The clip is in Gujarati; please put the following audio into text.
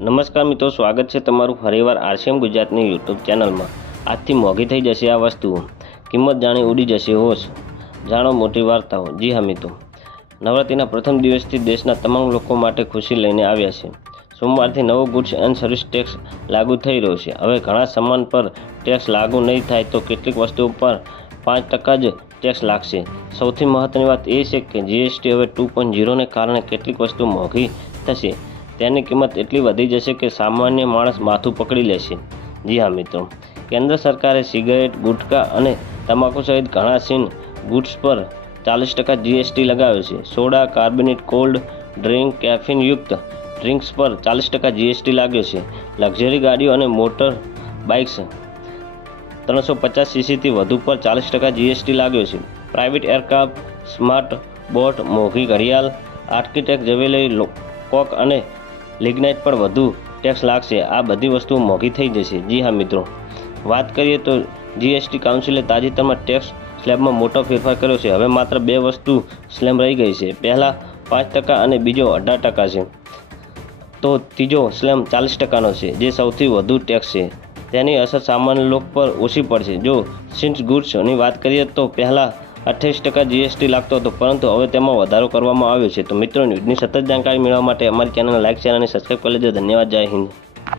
નમસ્કાર મિત્રો, સ્વાગત છે તમારું ફરીવાર આરસીએમ ગુજરાતની યુટ્યુબ ચેનલમાં. આજથી મોંઘી થઈ જશે આ વસ્તુઓ કિંમત જાણી ઉડી જશે હોશ. જાણો મોટી વાર્તાઓ. જી હા મિત્રો. નવરાત્રિના પ્રથમ દિવસથી દેશના તમામ લોકો માટે ખુશી લઈને આવ્યા છે. સોમવારથી નવો ગુડ્સ એન્ડ સર્વિસ ટેક્સ લાગુ થઈ રહ્યો છે. હવે ઘણા સામાન પર ટેક્સ લાગુ નહીં થાય તો કેટલીક વસ્તુઓ પર પાંચ ટકા જ ટેક્સ લાગશે. સૌથી મહત્ત્વની વાત એ છે કે જીએસટી હવે ટુ પોઈન્ટ ઝીરોને કારણે કેટલીક વસ્તુ મોંઘી થશે. તેની કિંમત એટલી વધી જશે કે સામાન્ય માણસ માથું પકડી લેશે. જી હા, મિત્રો. કેન્દ્ર સરકારે સિગારેટ ગુટખા અને તમાકુ સહિત ઘણા સીન ગુડ્સ પર ચાલીસ ટકા જીએસટી લગાવ્યો છે. સોડા, કાર્બોનેટ, કોલ્ડ ડ્રિંક કેફીનયુક્ત ડ્રિંક્સ પર ચાલીસ ટકા જીએસટી લાગ્યો છે. લક્ઝરી ગાડીઓ અને મોટર બાઇક્સ ત્રણસો પચાસ સીસીથી વધુ પર ચાલીસ ટકા જીએસટી લાગ્યો છે. પ્રાઇવેટ એરક્રાફ્ટ સ્માર્ટ બોટ, મોંઘી ઘડિયાળ, આર્કિટેક્ટ, જવેલરી કોક અને લિગ્નાઇટ પર વધુ ટેક્સ લાગશે. આ બધી વસ્તુઓ મોંઘી થઈ જશે. જી હા, મિત્રો. વાત કરીએ તો જીએસટી કાઉન્સિલે તાજેતરમાં ટેક્સ સ્લેબમાં મોટો ફેરફાર કર્યો છે. હવે માત્ર બે વસ્તુ સ્લેબ રહી ગઈ છે. પહેલાં પાંચ ટકા અને બીજો અઢાર ટકા છે. તો ત્રીજો સ્લેમ ચાલીસ ટકાનો છે, જે સૌથી વધુ ટેક્સ છે. તેની અસર સામાન્ય લોકો પર ઓછી પડશે. જો સિન્સ ગુડ્સની વાત કરીએ તો પહેલાં અઠ્યાવીસ ટકા જીએસટી લાગતો હતો, પરંતુ હવે તેમાં વધારો કરવામાં આવ્યો છે. તો મિત્રો, ન્યૂઝની સતત જાણકારી મેળવવા માટે અમારી ચેનલને લાઇક શેર અને સબસ્ક્રાઈબ કરી લેજો. ધન્યવાદ. જય હિન્દ.